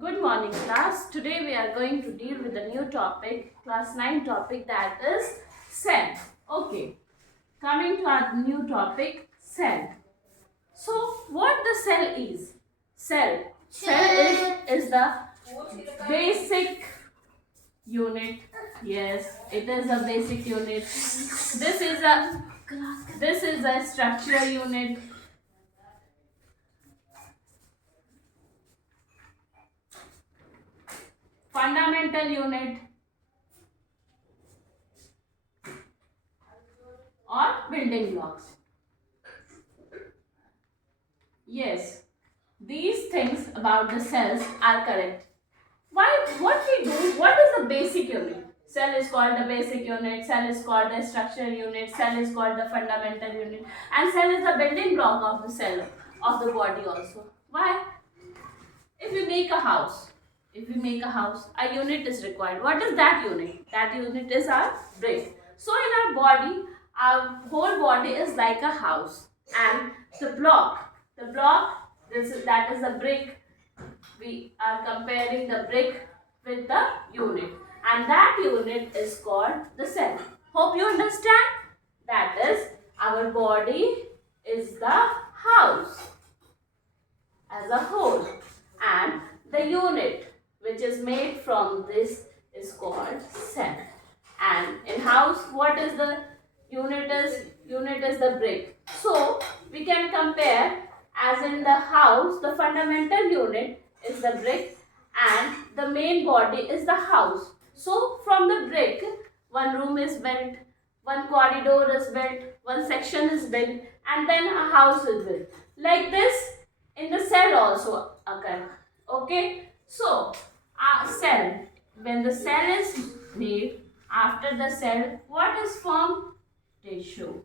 Good morning, class. Today we are going to deal with a new topic, class 9 topic, that is cell. Okay, coming to our new topic, cell. So, what the cell is? Cell is the basic unit. Yes, it is a basic unit. This is a structure unit. Fundamental unit or building blocks. Yes, these things about the cells are correct. What we do, what is the basic unit? Cell is called the basic unit, cell is called the structure unit, cell is called the fundamental unit, and cell is the building block of the cell, of the body also. Why? If we make a house, a unit is required. What is that unit? That unit is our brick. So in our body, our whole body is like a house, and that is the brick. We are comparing the brick with the unit, and that unit is called the cell. Hope you understand. That is, our body is the house as a whole, and the unit which is made from this is called cell. And in house, what is the unit is the brick. So we can compare, as in the house, the fundamental unit is the brick and the main body is the house. So from the brick, one room is built, one corridor is built, one section is built, and then a house is built. Like this, in the cell also occur. Okay, so cell, when the cell is made, after the cell, what is formed? Tissue.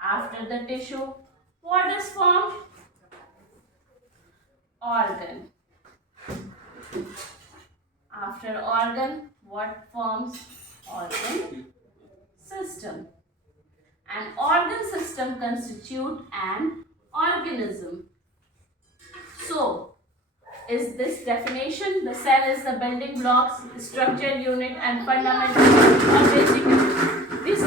After the tissue, what is formed? Organ. After organ, what forms? Organ system. An organ system constitutes an organism. So, is this definition? The cell is the building blocks, structure unit, and fundamental or basic unit. These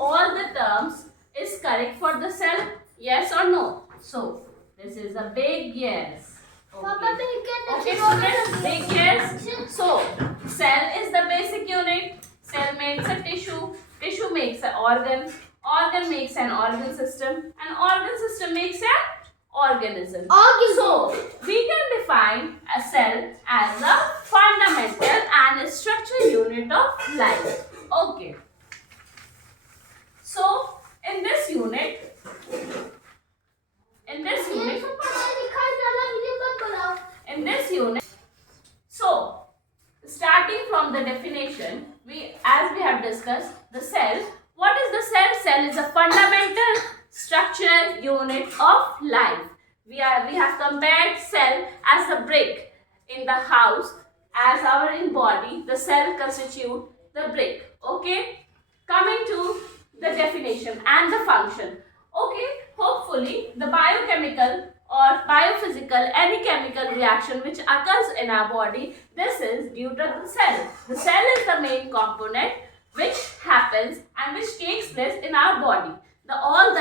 all the terms is correct for the cell. Yes or no? So, this is a big yes. Okay, students, big yes. So, cell is the basic unit. Cell makes a tissue. Tissue makes an organ. Organ makes an organ system. An organ system makes an organism. So, we can define a cell as a fundamental and a structural unit of life. Okay. So, in this unit, so starting from the definition, as we have discussed, the cell. What is the cell? Cell is a fundamental structural unit of life. We have compared cell as a brick in the house, as our in body the cell constitute the brick. Okay, coming to the definition and the function. Okay, hopefully the biochemical or biophysical, any chemical reaction which occurs in our body, this is due to the cell. The cell is the main component which happens and which takes place in our body. All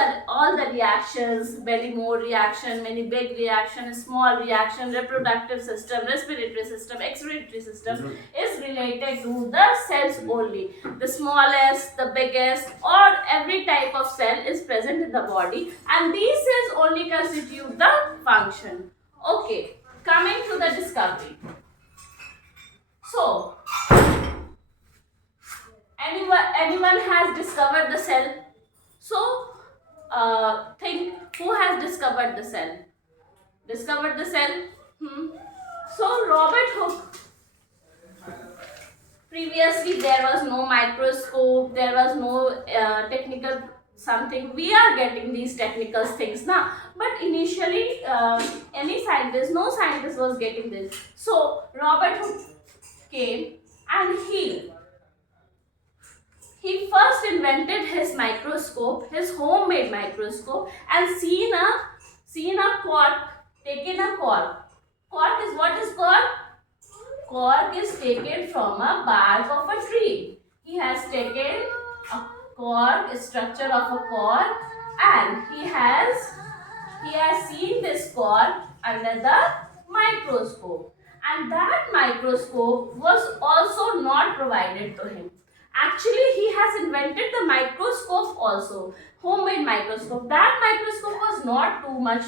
the reactions, many more reaction, many big reaction, small reaction, reproductive system, respiratory system, excretory system is related to the cells only. The smallest, the biggest, or every type of cell is present in the body, and these cells only constitute the function. Okay, coming to the discovery. So, anyone has discovered the cell? So, think, who has discovered the cell? Discovered the cell? So, Robert Hooke. Previously, there was no microscope, there was no technical something. We are getting these technical things now. But initially, no scientist was getting this. So, Robert Hooke came and he first invented his microscope, his homemade microscope, and seen a cork, taken a cork. Cork is what is cork? Cork is taken from a bark of a tree. He has taken a cork, a structure of a cork, and he has seen this cork under the microscope. And that microscope was also not provided to him. Actually, he has invented the microscope also, homemade microscope. That microscope was not too much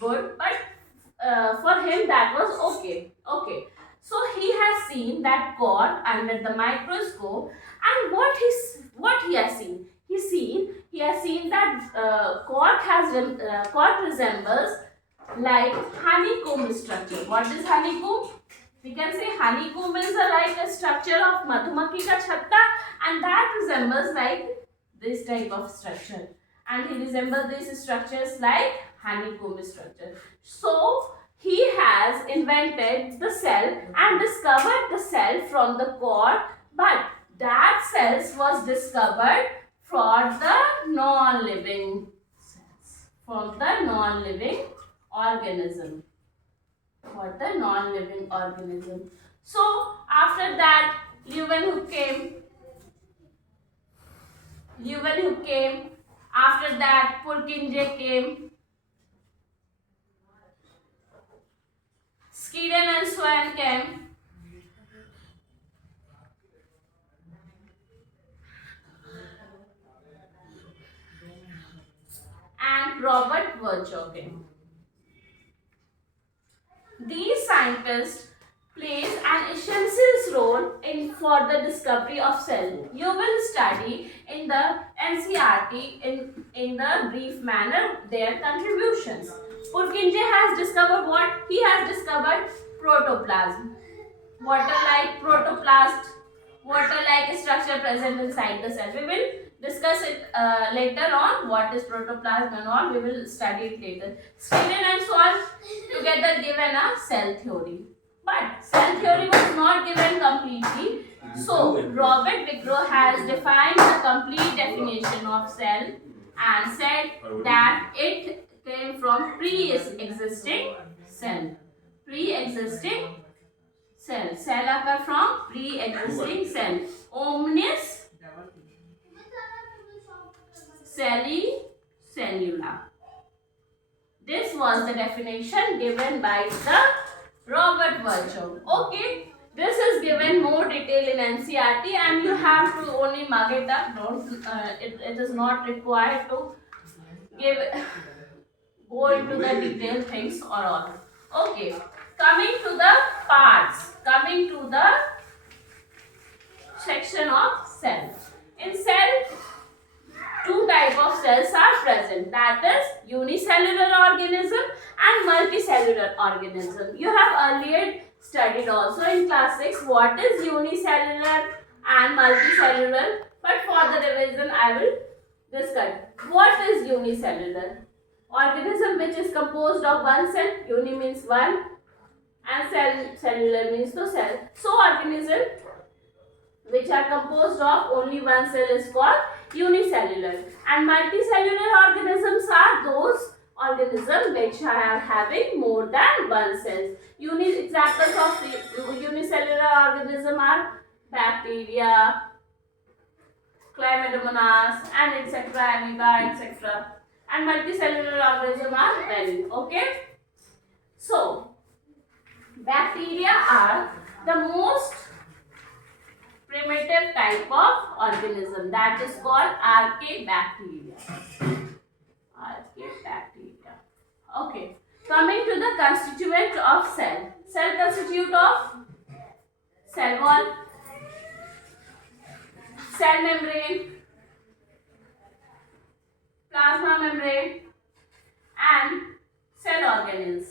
good, but for him that was okay. Okay. So he has seen that cork under the microscope, and what he has seen? He has seen that cork resembles like honeycomb structure. What is honeycomb? We can say honeycomb is like a structure of madhumakki ka chhatta, and that resembles like this type of structure. And he resembles these structures like honeycomb structure. So he has invented the cell and discovered the cell from the cork, but that cells was discovered from the non-living cells, from the non-living organism, for the non-living organism. So after that, Leeuwenhoek came. After that, Purkinje came. Schleiden and Swan came. And Robert Virchow came. These scientists plays an essential role in for the discovery of cell. You will study in the NCERT in the brief manner their contributions. Purkinje has discovered what? He has discovered protoplasm. Water-like protoplast, water-like structure present inside the cell. We will discuss it later on, what is protoplasm and all. We will study it later. Schleiden and Swan together given a cell theory. But cell theory was not given completely. So, Robert Virchow has defined the complete definition of cell and said that it came from pre-existing cell. Pre-existing cell. Cell occur from pre-existing cell. Omnis cellula. This was the definition given by the Robert Virchow. Okay, this is given more detail in NCERT and you have to only mug it up. It is not required to go into the detailed things or all. Okay, coming to the parts, coming to the section of cell. In cell, two types of cells are present, that is unicellular organism and multicellular organism. You have earlier studied also in class 6 what is unicellular and multicellular, but for the revision I will discuss what is unicellular. Organism which is composed of one cell, uni means one and cellular means two cell. So organism which are composed of only one cell is called unicellular, and multicellular organisms are those organisms which are having more than one cell. Examples of unicellular organism are bacteria, chlamydomonas and etc., amoeba, etc. And multicellular organisms are many. Okay, so bacteria are the most primitive type of organism, that is called archaebacteria. Archaebacteria. Okay, coming to the constituent of cell. Cell constitute of cell wall, cell membrane, plasma membrane and cell organelles.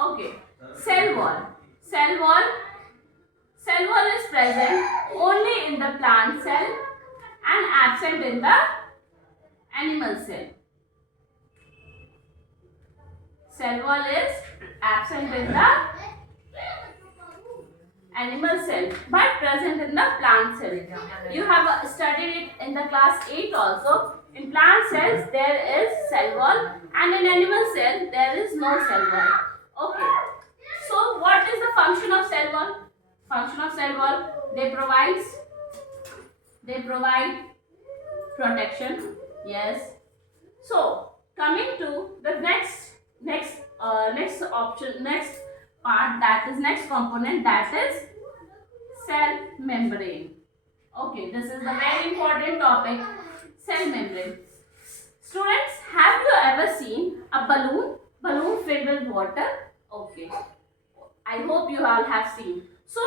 Okay, cell wall. Cell wall is present only in the plant cell and absent in the animal cell. Cell wall is absent in the animal cell but present in the plant cell. You have studied it in the class 8 also. In plant cells there is cell wall and in animal cell there is no cell wall. Okay. So what is the function of cell wall? Function of cell wall, they provide protection. Yes. So coming to the next option, next part, that is next component, that is cell membrane. Okay, this is the very important topic, cell membrane. Students, have you ever seen a balloon filled with water? Okay, I hope you all have seen. So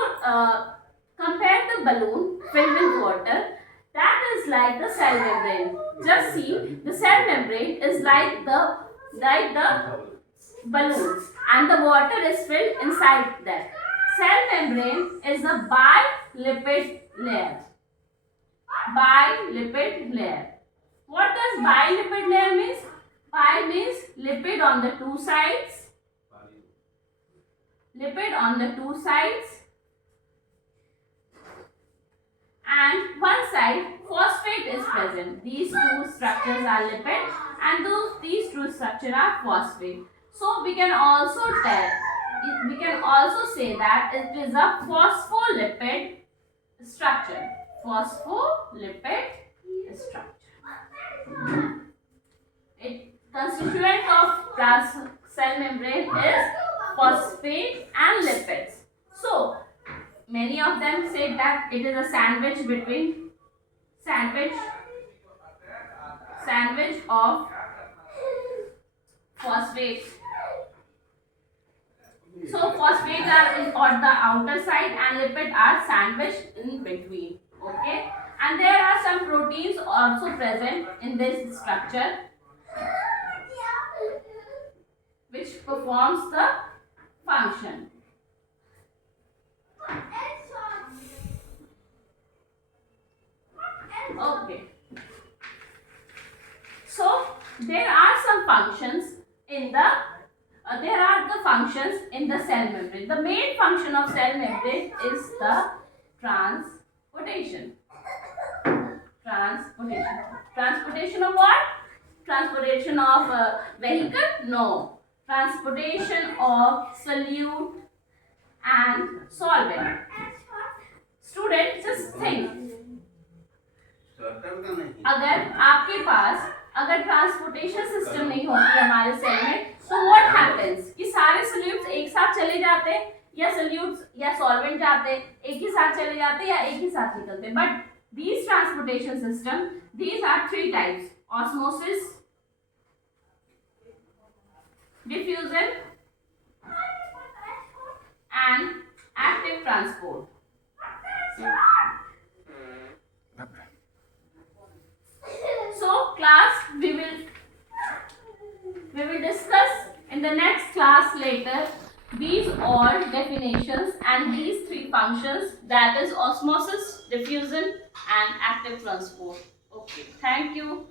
compare the balloon filled with water, that is like the cell membrane. Just see, the cell membrane is like the balloon and the water is filled inside that. Cell membrane is the bilipid layer. Bilipid layer. What does bilipid layer means? Bi means lipid on the two sides. Lipid on the two sides. And one side phosphate is present. These two structures are lipid and these two structures are phosphate. So we can also say that it is a phospholipid structure. Phospholipid structure. It constituent of cell membrane is phosphate and lipids. So many of them say that it is a sandwich between of phosphate. So phosphate are on the outer side and lipid are sandwiched in between. Okay, and there are some proteins also present in this structure which performs the function. Okay. So there are some functions in the functions in the cell membrane. The main function of cell membrane is the transportation. Transportation of what? Transportation of vehicle? No. Transportation of solute and solvent. Students, just think. अगर transportation system नहीं होती हमारे cell में तो what happens कि सारे solutes एक साथ चले जाते या सोल्यूट्स या सॉल्वेंट जाते एक ही साथ चले जाते या एक ही साथ निकलते. But these transportation system, these are three types: osmosis, diffusion and active transport. So class, we will discuss in the next class later these all definitions and these three functions, that is osmosis, diffusion and active transport. Okay, thank you.